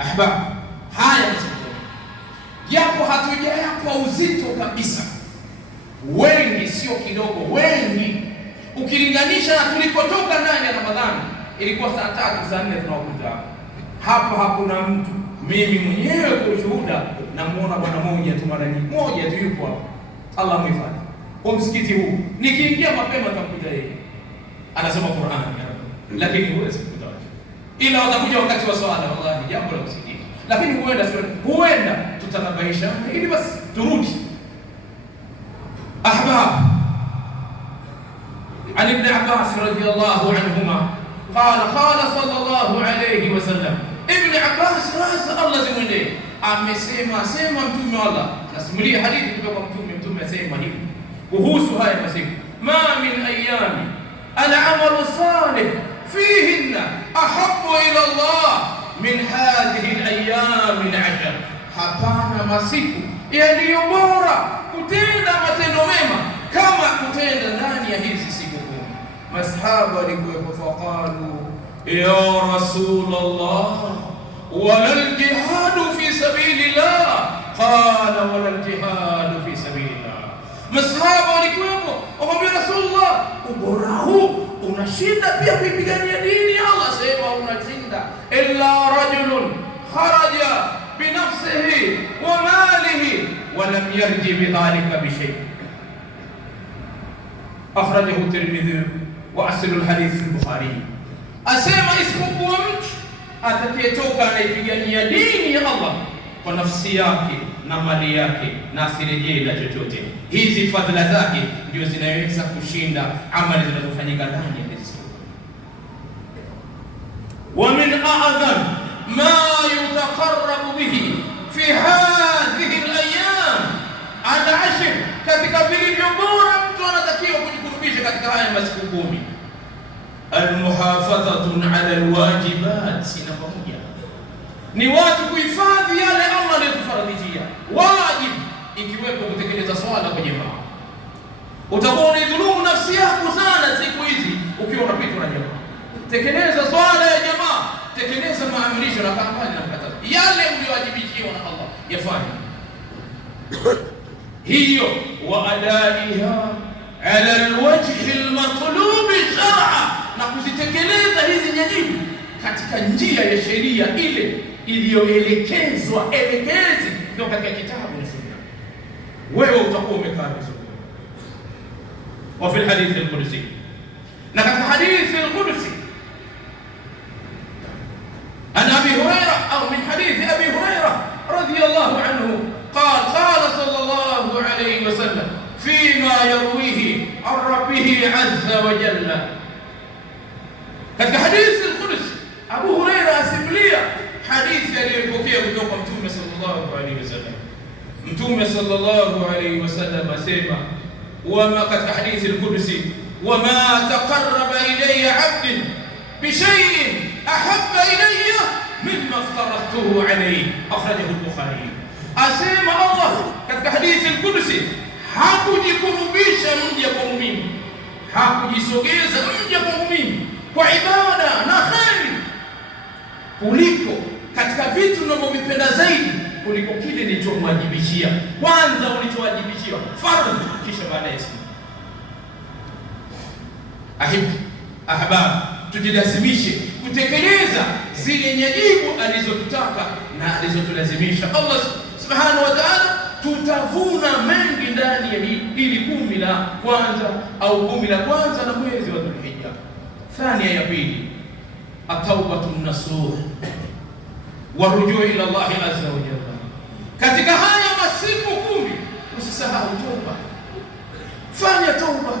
Ahbab, haya japo hatujayapa uzito kabisa, wengi sio kidogo, wengi ukilinganisha na tulipotoka ndani ya Ramadhani. Ilikuwa saa 3 saa 4 tunakuja hapa, hakuna mtu. Mimi mwenyewe kwa ushuhuda namuona bwana mmoja tu, mara nyingi moja tu yupo hapa, Allah mhifadhi, kwa msikiti huu. Nikiingia mapema tamkuta yeye anasoma Qur'an, lakini huwezi kukuta, ila watakuja wakati wa swala. Wallahi jambo la kusikitisha, lakini huenda tutanabaisha ili basi turudi. Ahbab, عن ابن عباس رضي الله عنهما قال صلى الله عليه وسلم. Ibn Abbas rasa Allah zimwendee amesema mtume wa Allah, nasimulia hadithi kutoka mtume asema hivi kuhusu haya masiku: ma min ayami al-amalu salih fihinna ahabbu ila Allah min hadhihi al-ayami al-ashr. Hapana masiku yaliyo bora kutenda matendo mema kama kutenda ndani ya hizi siku 10. Masahaba walikuwepo, faqalu ya Rasulullah wala al-jihadu fi sabilillah, qala wala al-jihadu fi sabilillah. Masahaba walikuwepo, wakamwambia Rasulullah, ubora huu unashinda pia kuipigania dini ya Allah. Sema unashinda, illa rajulun kharaja binafsihi wa malihi wa lam yarji bidhalika bishay. Akhrajahu Tirmidhi wa aslu al-hadith fi Bukhari. Asema isipokuwa mtu atakayetoka anaipigania dini ya Allah kwa nafsi yake na mali yake na asirejee na chochote, hizi fadhila zake ndio zinaweza kushinda amali zinazofanyika ndani ya hizi siku. Wa min a'zam ma yutaqarrabu bihi fi hadhihi al-ayyam al-ashr, katika vilivyo bora mtu anatakiwa kujikurubisha katika haya masiku 10, almuhafadhatun ala alwajibat, sina pamoja ni watu kuhifadhi yale Allah aliyotufaradhia wajib, ikiwepo kutekeleza swala kwa jamaa. Utakuwa unaidhulumu nafsi yako sana siku hizi ukiwa unapitwa na jamaa. Tekeleza swala ya jamaa, tekeleza maamrisho na kampani na mkatazo, yale uliyowajibishiwa na Allah yafanye. Hiyo wa adaiha ala alwajhi almatlub shar'a, na kuzitekeleza hizi nyajibu katika njia ya sheria ile iliyoelekezwa, elekezi kutoka katika kitabu na sunna, wewe utakuwa umekaa vizuri. Wa fi alhadith alqudsi, na katika hadithi alqudsi an Abi Hurairah au min hadithi Abi Hurairah radiyallahu anhu qala sallallahu alayhi wa sallam fima yarwihi an rabbih azza wa jalla. Katika hadithi al-Qudsi Abu Hurairah asimulia hadithi aliyopokea kutoka Mtume sallallahu alayhi wasallam. Mtume sallallahu alayhi wasallam asema, wama, katika hadithi al-Qudsi, wama taqarraba ilayya 'abdun bi shay'in ahabba ilayya mimma aftaradtuhu alayhi, akhrajahu al-Bukhari. Asema Allah katika hadithi al-Qudsi, hakujikurubisha mja kwa muumini, hakujisogeza mja kwa muumini kwa ibada na kheri kuliko katika vitu unavyovipenda zaidi kuliko kile nilichomwajibishia. Kwanza ulichowajibishiwa fardhu, kisha baadaye sunna. Ahbab, tujilazimishe kutekeleza zile nyajibu alizotutaka na alizotulazimisha Allah subhanahu wa ta'ala. Tutavuna mengi ndani ya hili 10 la kwanza au 10 la kwanza na mwezi wa Dhulhijja. Thania ya pili, at-taubatu nasuh wa rujuu ila Allah azza wa jalla. Katika haya masiku 10 usisahau toba, fanya toba,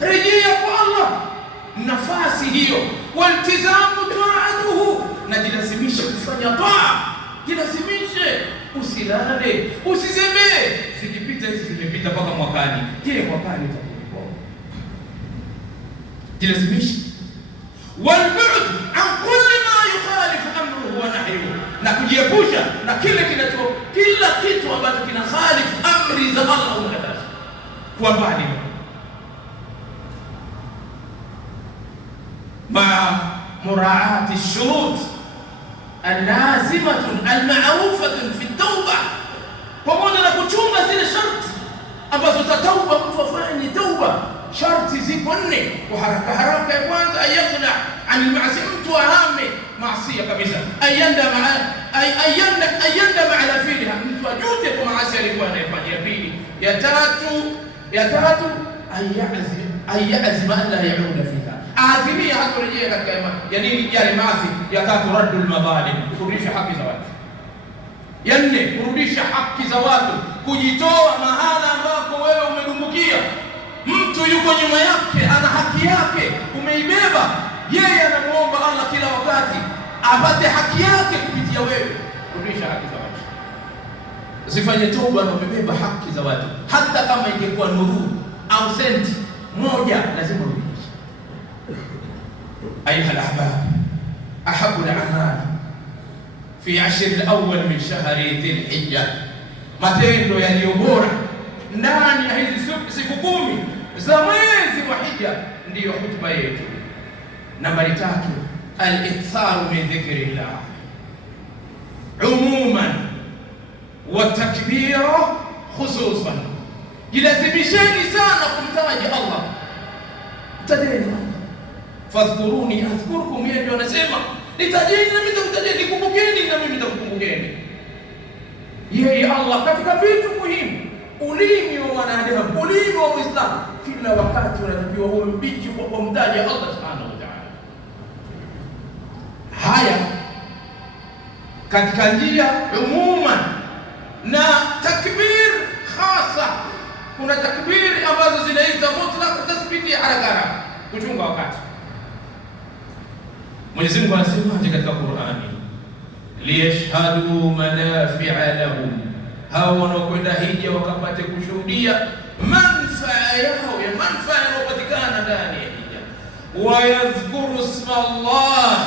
rejea kwa Allah nafasi hiyo, waltizamu ta'atuhu, na jilazimishe kufanya taa, jilazimishe, usilale, usizembee. Zikipita hizi zimepita mpaka mwakani, je, mwakani utakuwa? Jilazimishe. Walbu'd an kulli ma yukhalifu amruhu wa nahyuhu, na kujiepusha na kila kitu ambacho kina khalifu amri za Allah na kataza, kwa mbali. Ma muraati shurut allazimatun alma'rufatun fi tauba, pamoja na kuchunga zile sharti ambazo za tauba. Mtu afanye tauba, sharti ziko 4 kwa haraka. Ya kwanza ayaqla anil ma'asi, mtu ahame maasi kabisa, ayanda ma'ala fiha, mtu ajute kwa maasi alikuwa anayofanya. Pili, ya tatu ayazim an la yauda fiha, azimia hatorejea katika yale maasi. Ya tatu raddul madhalim, kurudisha haki za watu. Ya 4 kurudisha haki za watu, kujitoa mahala ambako wewe umedumbukia. Mtu yuko nyuma yake, ana haki yake, umeibeba. Yeye anamuomba Allah kila wakati apate haki yake kupitia wewe. Kurudisha haki za watu, usifanye toba na umebeba haki za watu. Hata kama ingekuwa nuru au senti moja, lazima urudishe. Ayuha al-ahbab, ahabbu al-a'mal fi 'ashr al-awwal min shahri dhil-hijja, matendo yaliyo bora ndani ya hizi siku 10 za mwezi wa Hija, ndiyo hutuba yetu. Nambari 3, al-iktharu min dhikrillah umuman wa takbira khususan. Jilazimisheni sana kumtaja Allah. Tajeni Allah, fadhkuruni adhkurkum. Yeye ndio anasema nitajeni na mimi nitakutajeni, nikumbukeni na mimi nitakukumbukeni. Yeye Allah katika vitu muhimu, ulimi wa wanadamu, ulimi wa Muislamu, kila wakati unatakiwa uwe mbichi kwa kumtaja Allah subhanahu wa ta'ala. Haya katika njia umuman na takbir khasa. Kuna takbiri ambazo zinaitwa mutlaq, tasbiti haraka, kuchunga wakati. Mwenyezi Mungu anasema katika Qur'ani, liyashhadu manafi'a lahum, hao wanaokwenda hija wakapate kushuhudia manfaa yao, ya manfaa yanayopatikana ndani ya hija. Wa yadhkuru isma Allah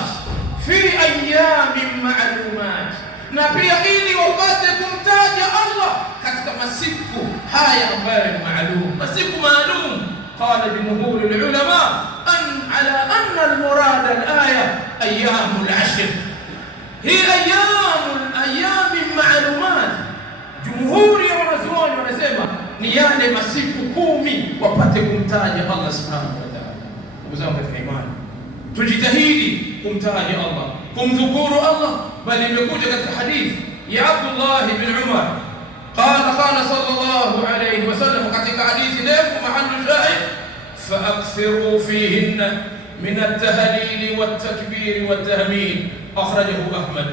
fi ayyamin ma'lumat, na pia ili wapate kumtaja Allah katika masiku haya ambayo ni maalum, masiku maalum. Qala jumhur al-ulama ala anna al-murad al-aya ayyam al-ashr, hi ayyam ma'lumat. Jumhuri ya wanazuoni wanasema ni yale masiku 10 wapate kumtaja Allah subhanahu wa ta'ala. Ndugu zangu katika imani, tujitahidi kumtaja Allah, kumdhukuru Allah. Bali imekuja katika hadithi ya Abdullah ibn Umar, qala sallallahu alayhi wasallam, katika hadithi ndefu mahallu shahid, faakthiru fihinna min at-tahlil wat-takbir wat-tahmid, akhrajahu Ahmad.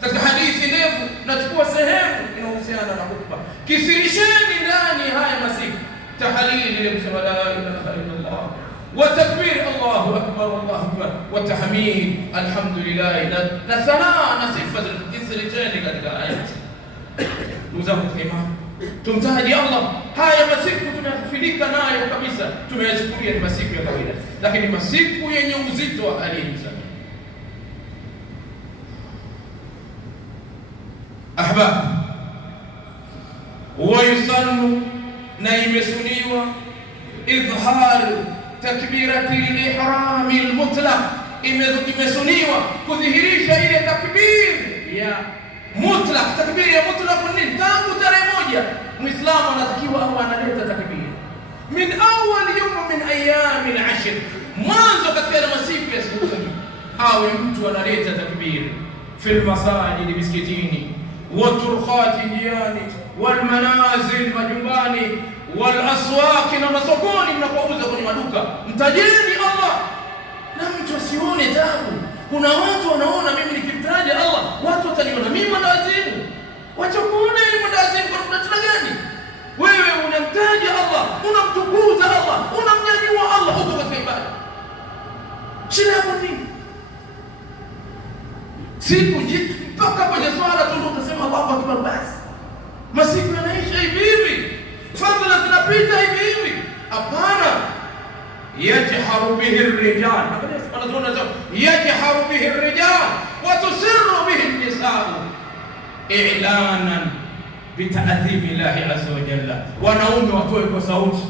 Katika hadithi ndefu nachukua sehemu inayohusiana na khutba. Kisirisheni ndani haya masiku tahlil, ile kusema la ilaha illa Allah, wa takbir Allahu akbar Allahu akbar, wa tahmid alhamdulillah, na sanaa na sifa zilizojeni katika aya. Ndugu zangu katika imani, tumtaji Allah. Haya masiku tunakufilika nayo kabisa, tumeyachukulia ni masiku ya kawaida, lakini masiku yenye uzito wa hali ya juu. Ahbab, wa yusannu, na imesuniwa idhhar takbirati al-ihram al-mutlaq, imesuniwa kudhihirisha ile takbir ya mutlaq. Takbir ya mutlaq ni tangu tarehe 1 Muislamu anatakiwa au analeta takbir min awwal yawm min ayyam al-ashr, mwanzo katika masiku ya siku 10 awe mtu analeta takbir fil masajid, miskitini, wa turqati jiani, wal manazil, majumbani, wal aswaq, na masokoni mnapouza kwenye maduka. Mtajeni Allah na mtu asione tabu. Kuna watu wanaona mimi nikimtaja Allah watu wataniona mimi mwendawazimu. Wacha kuona ni mwendawazimu. Kuna tuna gani? Wewe unamtaja Allah, unamtukuza Allah, unamnyanyua Allah huko katika ibada. Shida yako nini? Siku mpaka kwenye swala tu utasema Allahu akbar basi. Masiku yanaisha hivi hivi, fadhila zinapita hivi hivi. Hapana, yajharu bihi ar-rijal, yajharu bihi ar-rijal wa tusirru bihi an-nisaa i'lanan bita'dhimi Allahi azza wa jalla. Wanaume watoe kwa sauti,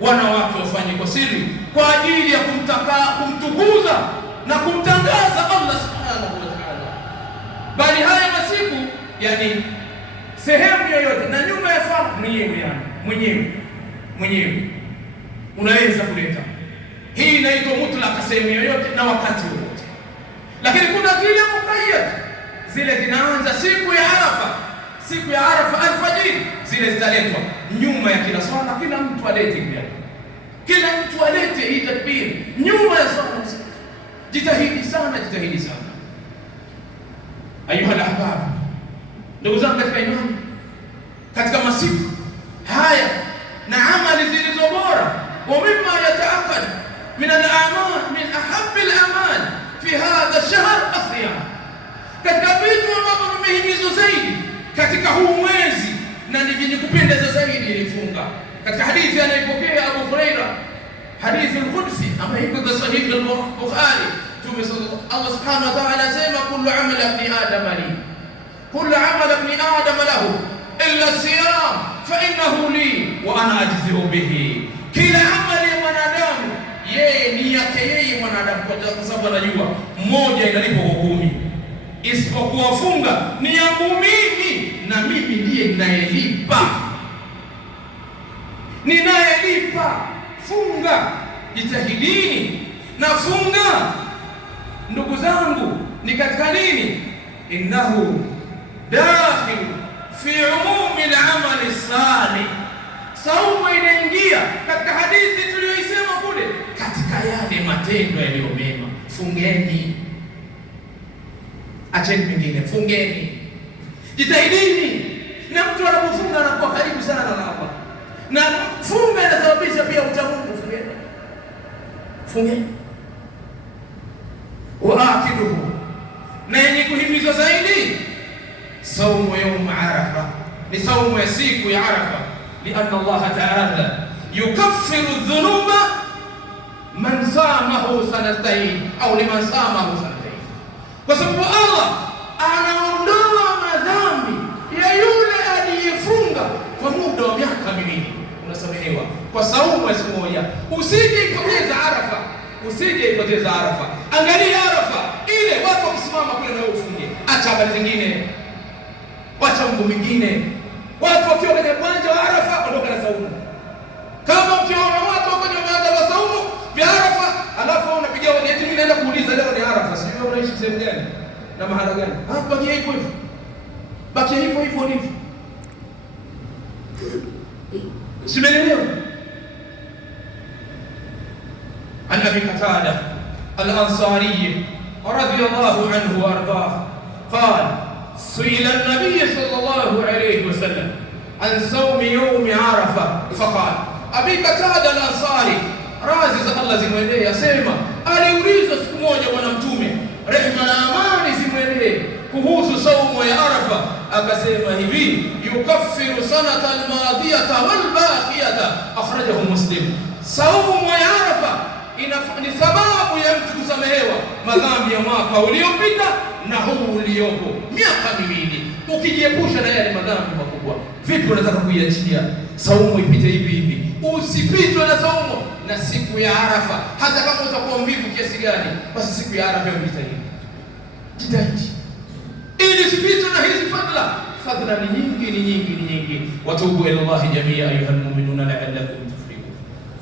wanawake wafanye kwa siri, kwa ajili ya kumtukuza na kumtangaza Allah subhanahu wa ta'ala. mwenyewe unaweza kuleta. Hii inaitwa mutlaka, sehemu yoyote na wakati wowote. Lakini kuna zile muqayyad, zile zinaanza siku ya Arafa alfajiri, zile zitaletwa nyuma ya kila swala. Kila mtu alete kila mtu alete hii takbir nyuma ya swala. Jitahidi sana ayuha al-ahbab, ndugu zangu katika imani, katika masiku haya na amali zilizo bora, wa mimma yataakad min al-amal min ahabbi al-amal fi hadha ash-shahr as-siyam, katika vitu ambavyo vimehimizwa zaidi katika huu mwezi na ni vyenye kupendeza zaidi ni funga. Katika hadithi anayopokea Abu Huraira, hadithi al-Qudsi ambayo iko katika Sahih al-Bukhari, Allah subhanahu wa ta'ala asema kullu amali ibn adam li, kullu amali ibn adam lahu illa siyam fa innahu li wa ana ajzi'u bihi. Kila amali ya mwanadamu yeye ni yake yeye mwanadamu, kwa sababu anajua mmoja inalipo kwa 10, isipokuwa funga ni yangu mimi, na mimi ndiye ninayelipa. Funga, jitahidini na funga ndugu zangu ni katika nini? Innahu dakhil fi umumi al-amali salih. Saumu inaingia katika hadithi tuliyoisema kule, katika yale matendo yaliyo mema. Fungeni, acheni mengine, fungeni, jitahidini. Na mtu anapofunga anakuwa karibu sana na Allah, na funga inasababisha pia uchamungu. Fungeni waakiduhu, na yenye kuhimizwa zaidi saumu yaum Arafa, ni saumu ya siku ya Arafa. Lianna Allah ta'ala yukaffiru dhunuba man samahu sanatayn au liman samahu sanatayn, kwa sababu Allah anaondoa madhambi ya yule aliyefunga kwa muda wa miaka miwili. Unasamehewa kwa saumu ya siku moja. Usije ipoteza Arafa. Angalia Arafa ile watu wakisimama kule na ufunge. Acha habari zingine, wacha mambo mengine. Watu wakiwa kwenye uwanja wa Arafa, ondoka na saumu. Kama ukiona watu wako kwenye uwanja wa saumu vya Arafa, alafu unapiga hodi eti mimi naenda kuuliza leo ni Arafa, sijui unaishi sehemu gani na mahala gani? Hapa bakia hivyo ndivyo. Simelelewa. عن أبي قتادة الأنصاري رضي الله عنه وأرضاه قال سئل النبي صلى الله عليه وسلم عن صوم يوم عرفة فقال. أبي قتادة الأنصاري رضي الله زمويليه asema aliulizwa siku moja bwana mtume rehema na amani zimwendee kuhusu saumu ya Arafa, akasema hivi: yukaffiru sanata al-madiyata wal baqiyata, akhrajahu Muslim. Saumu ya Arafa ni sababu ya mtu kusamehewa madhambi ya mwaka uliopita na huu uliopo, miaka miwili. Ukijiepusha na yale madhambi makubwa, vipi unataka kuiachia saumu ipite hivi? Usipitwe na saumu na siku ya Arafa. Hata kama utakuwa mvivu kiasi gani, basi siku ya Arafa ipite hivi. Jitahidi ili usipitwe na hizi fadhila ni nyingi. Watubu ila Allah jamia ayuha almu'minuna la'allakum